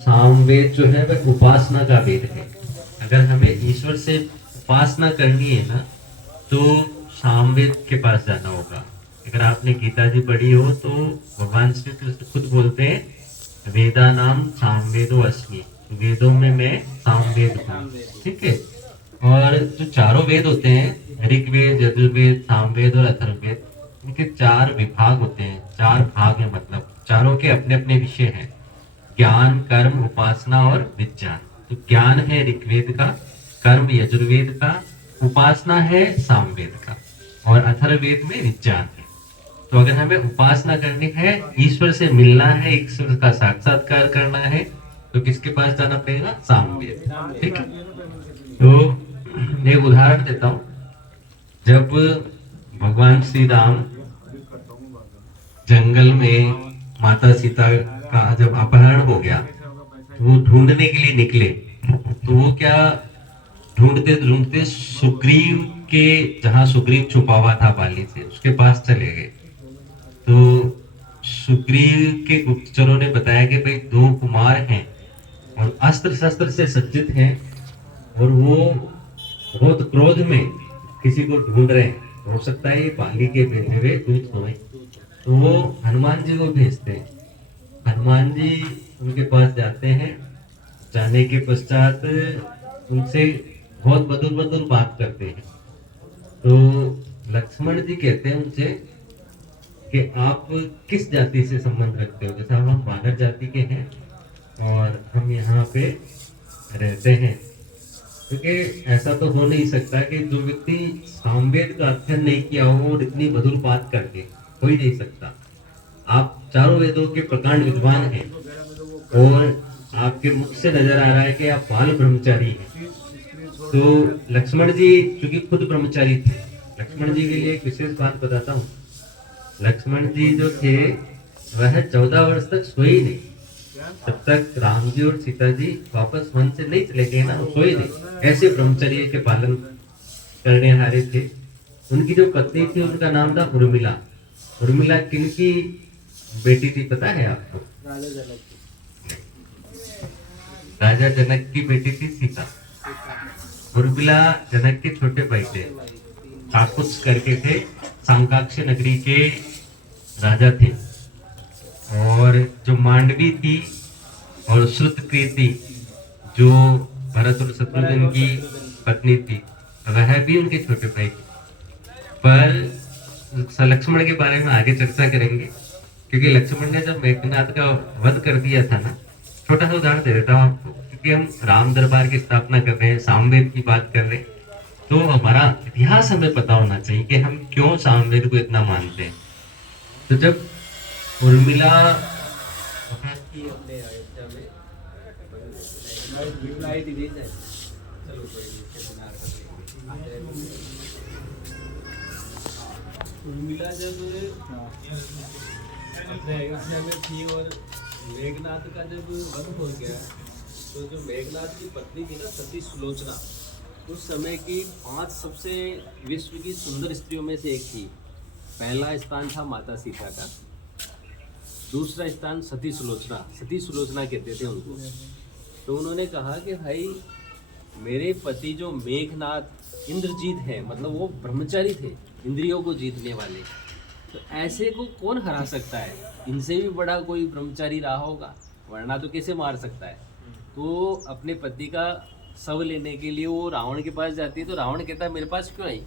सामवेद जो है वह उपासना का वेद है। अगर हमें ईश्वर से उपासना करनी है ना, तो सामवेद के पास जाना होगा। अगर आपने गीता जी पढ़ी हो तो भगवान श्री कृष्ण खुद बोलते हैं, वेदा नाम सामवेदो अस्मि, वेदों में मैं सामवेद हूँ। ठीक है। और जो चारों वेद होते हैं, ऋग्वेद, यजुर्वेद, सामवेद और अथर्ववेद, इनके चार विभाग होते हैं, चार भाग है, मतलब चारों के अपने अपने विषय हैं। ज्ञान, कर्म, उपासना और विज्ञान। तो ज्ञान है ऋग्वेद का, कर्म यजुर्वेद का, उपासना है सामवेद का, और अथर्ववेद में विज्ञान है। तो अगर हमें उपासना करनी है, ईश्वर से मिलना है, ईश्वर का साक्षात्कार करना है, तो किसके पास जाना पड़ेगा? सामवेद। ठीक है। तो एक उदाहरण देता हूँ। जब भगवान श्री राम जंगल में माता सीता का जब अपहरण हो गया, तो वो ढूंढने के लिए निकले। तो वो क्या, ढूंढते ढूंढते सुग्रीव के, जहां सुग्रीव छुपा हुआ था बाली से, उसके पास चले गए। तो सुग्रीव के गुप्तचरों ने बताया कि भाई दो कुमार हैं और अस्त्र शस्त्र से सज्जित हैं, और वो बहुत क्रोध में किसी को ढूंढ रहे हैं। हो सकता है ये बाली के भेजे हुए दूत हों। तो वो हनुमान जी को भेजते हैं। हनुमान जी उनके पास जाते हैं। जाने के पश्चात उनसे बहुत बदल बदल बात करते हैं। तो लक्ष्मण जी कहते हैं उनसे कि आप किस जाति से संबंध रखते हो? जैसा हम वानर जाति के हैं और हम यहाँ पे रहते हैं। क्योंकि ऐसा तो हो नहीं सकता कि जो व्यक्ति सामवेद का अध्ययन नहीं किया हो और इतनी मधुर बात करके, हो ही नहीं सकता। आप चारों वेदों के प्रकांड विद्वान हैं और आपके मुख से नजर आ रहा है कि आप बाल ब्रह्मचारी हैं। तो लक्ष्मण जी चूंकि खुद ब्रह्मचारी थे, लक्ष्मण जी के लिए एक विशेष बात बताता हूँ। लक्ष्मण जी जो थे वह 14 वर्ष तक सोए ही नहीं। जब तक राम जी और सीता जी वापस वन से नहीं चले गए ना, वो सोए नहीं। ऐसे ब्रह्मचर्य के पालन करने हारे थे। उनकी जो पत्नी थी उनका नाम था उर्मिला। उर्मिला किनकी बेटी थी पता है आपको? राजा जनक की बेटी थी सीता। उर्मिला जनक के छोटे भाई थे, काकुत्स करके थे, सांकाक्ष नगरी के राजा थे। और जो मांडवी थी और श्रुतकीर्ति जो भरत और शत्रुघ्न की पत्नी थी, वह भी उनके छोटे भाई थी। पर लक्ष्मण के बारे में आगे चर्चा करेंगे, क्योंकि लक्ष्मण ने जब मेघनाथ का वध कर दिया था ना, छोटा सा उदाहरण दे देता हूँ आपको, क्योंकि हम राम दरबार की स्थापना कर रहे हैं, सामवेद की बात कर रहे हैं, तो हमारा इतिहास हमें पता होना चाहिए कि हम क्यों सामवेद को इतना मानते हैं। तो जब उर्मिला उर्मिला जब अपने अयोध्या में थी और मेघनाथ का जब वध हो गया, तो जो मेघनाथ की पत्नी थी ना, सती सुलोचना, उस समय की 5 सबसे विश्व की सुंदर स्त्रियों में से एक थी। पहला स्थान था माता सीता का, दूसरा स्थान सती सुलोचना कहते थे उनको। तो उन्होंने कहा कि भाई मेरे पति जो मेघनाथ इंद्रजीत है, मतलब वो ब्रह्मचारी थे, इंद्रियों को जीतने वाले, तो ऐसे को कौन हरा सकता है? इनसे भी बड़ा कोई ब्रह्मचारी रहा होगा, वरना तो कैसे मार सकता है। तो अपने पति का शव लेने के लिए वो रावण के पास जाती है। तो रावण कहता है मेरे पास क्यों आई?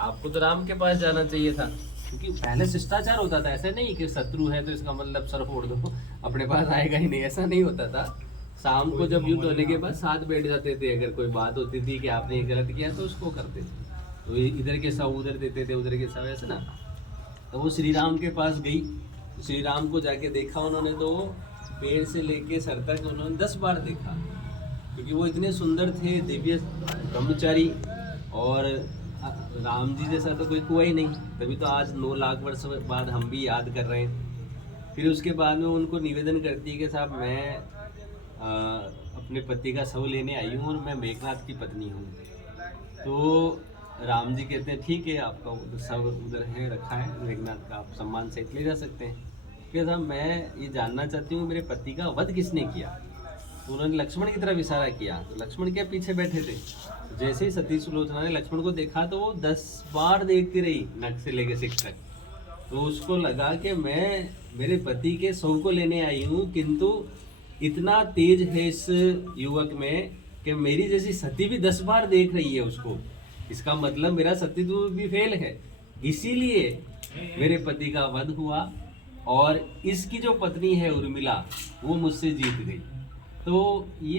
आपको तो राम के पास जाना चाहिए था। क्योंकि पहले शिष्टाचार होता था, ऐसा नहीं कि शत्रु है तो इसका मतलब सर फोड़ दो, अपने पास आएगा ही नहीं, ऐसा नहीं होता था। शाम को जब युद्ध होने के बाद साथ बैठ जाते थे, अगर कोई बात होती थी कि आपने ये गलत किया तो उसको करते थे। तो इधर के शव उधर देते थे, उधर के शव ऐसे ना। तो वो श्री राम के पास गई, श्री राम को जाके देखा उन्होंने, तो पेड़ से लेके सर तक उन्होंने 10 बार देखा, क्योंकि वो इतने सुंदर थे, दिव्य ब्रह्मचारी। और राम जी जैसा तो कोई हुआ ही नहीं, तभी तो आज 9 लाख वर्ष बाद हम भी याद कर रहे हैं। फिर उसके बाद में उनको निवेदन करती है कि साहब मैं अपने पति का शव लेने आई हूँ और मैं मेघनाथ की पत्नी हूँ। तो राम जी कहते हैं ठीक है, आपका शव उधर है, रखा है मेघनाथ का, आप सम्मान सहित ले जा सकते हैं। फिर साहब मैं ये जानना चाहती हूँ मेरे पति का वध किसने किया? तो उन्होंने लक्ष्मण की तरफ इशारा किया, तो लक्ष्मण क्या पीछे बैठे थे। जैसे ही सती सुलोचना ने लक्ष्मण को देखा तो वो 10 बार देखती रही नख से लेके सिर तक। तो उसको लगा कि मैं मेरे पति के शव को लेने आई हूँ, किंतु इतना तेज है इस युवक में कि मेरी जैसी सती भी 10 बार देख रही है उसको। इसका मतलब मेरा सतीत्व भी फेल है, इसीलिए मेरे पति का वध हुआ और इसकी जो पत्नी है उर्मिला वो मुझसे जीत गई। तो ये